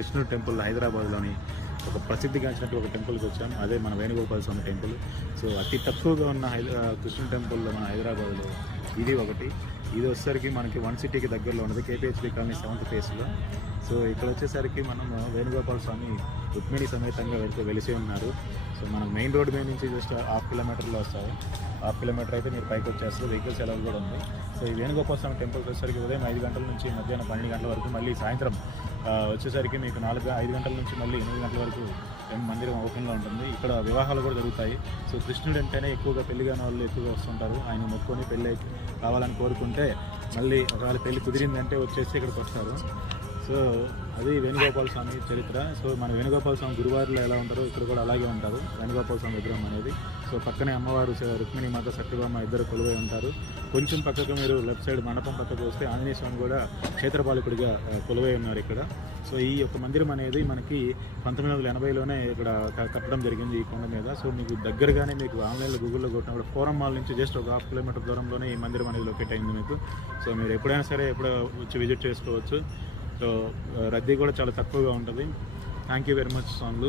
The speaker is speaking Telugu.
కృష్ణుడు టెంపుల్ హైదరాబాద్లోని ఒక ప్రసిద్ధిగాంచినట్టు ఒక టెంపుల్కి వచ్చాం. అదే మన వేణుగోపాల స్వామి టెంపుల్. సో అతి తక్కువగా ఉన్న కృష్ణుడు టెంపుల్లో మన హైదరాబాద్లో ఇది ఒకటి. ఇది వచ్చేసరికి మనకి వన్ సిటీకి దగ్గరలో ఉన్నది, కేపీహెచ్బీ కాలనీ 7th ఫేస్లో. సో ఇక్కడ వచ్చేసరికి మనం వేణుగోపాల స్వామి రుక్మిణి సమేతంగా వెలిసి ఉన్నారు. సో మనం మెయిన్ రోడ్ మీద నుంచి జస్ట్ 1/2 కిలోమీటర్లో వస్తారు. 1/2 కిలోమీటర్ అయితే మీరు పైకి వచ్చేస్తారు. వెహికల్స్ ఎలా కూడా ఉంది. సో ఈ వేణుగోపాల స్వామి టెంపుల్స్ వచ్చేసరికి ఉదయం 5 గంటల నుంచి మధ్యాహ్నం 12 గంటల వరకు, మళ్ళీ సాయంత్రం వచ్చేసరికి మీకు 5 గంటల నుంచి మళ్ళీ 8 గంటల వరకు మందిరం ఓపెన్లో ఉంటుంది. ఇక్కడ వివాహాలు కూడా జరుగుతాయి. సో కృష్ణుడు అంటేనే ఎక్కువగా పెళ్లి కాని వాళ్ళు ఎక్కువగా వస్తుంటారు. ఆయన మొక్కుకొని పెళ్ళి కావాలని కోరుకుంటే మళ్ళీ ఒకవేళ పెళ్లి కుదిరిందంటే వచ్చేసి ఇక్కడికి వస్తారు. సో అది వేణుగోపాల స్వామి చరిత్ర. సో మన వేణుగోపాల స్వామి గురువారిలో ఎలా ఉంటారో ఇక్కడ కూడా అలాగే ఉంటారు వేణుగోపాల స్వామి విగ్రహం అనేది. సో పక్కనే అమ్మవారు రుక్మిణి మాత సత్యభామ ఇద్దరు కొలువై ఉంటారు. కొంచెం పక్కకు మీరు లెఫ్ట్ సైడ్ మండపం పక్కకు వస్తే ఆంజనేయ స్వామి కూడా క్షేత్రపాలకుడిగా కొలువై ఉన్నారు ఇక్కడ. సో ఈ యొక్క మందిరం అనేది మనకి 1980లోనే ఇక్కడ కట్టడం జరిగింది ఈ కొండ మీద. సో మీకు దగ్గరగానే మీకు ఆన్లైన్లో గూగుల్లో కొట్టినప్పుడు ఫోరం మాల్ నుంచి జస్ట్ ఒక 1/2 కిలోమీటర్ దూరంలోనే ఈ మందిరం అనేది లొకేట్ అయింది మీకు. సో మీరు ఎప్పుడైనా సరే వచ్చి విజిట్ చేసుకోవచ్చు. సో రద్దీ కూడా చాలా తక్కువగా ఉంటుంది. థ్యాంక్ యూ వెరీ మచ్ స్వాములు.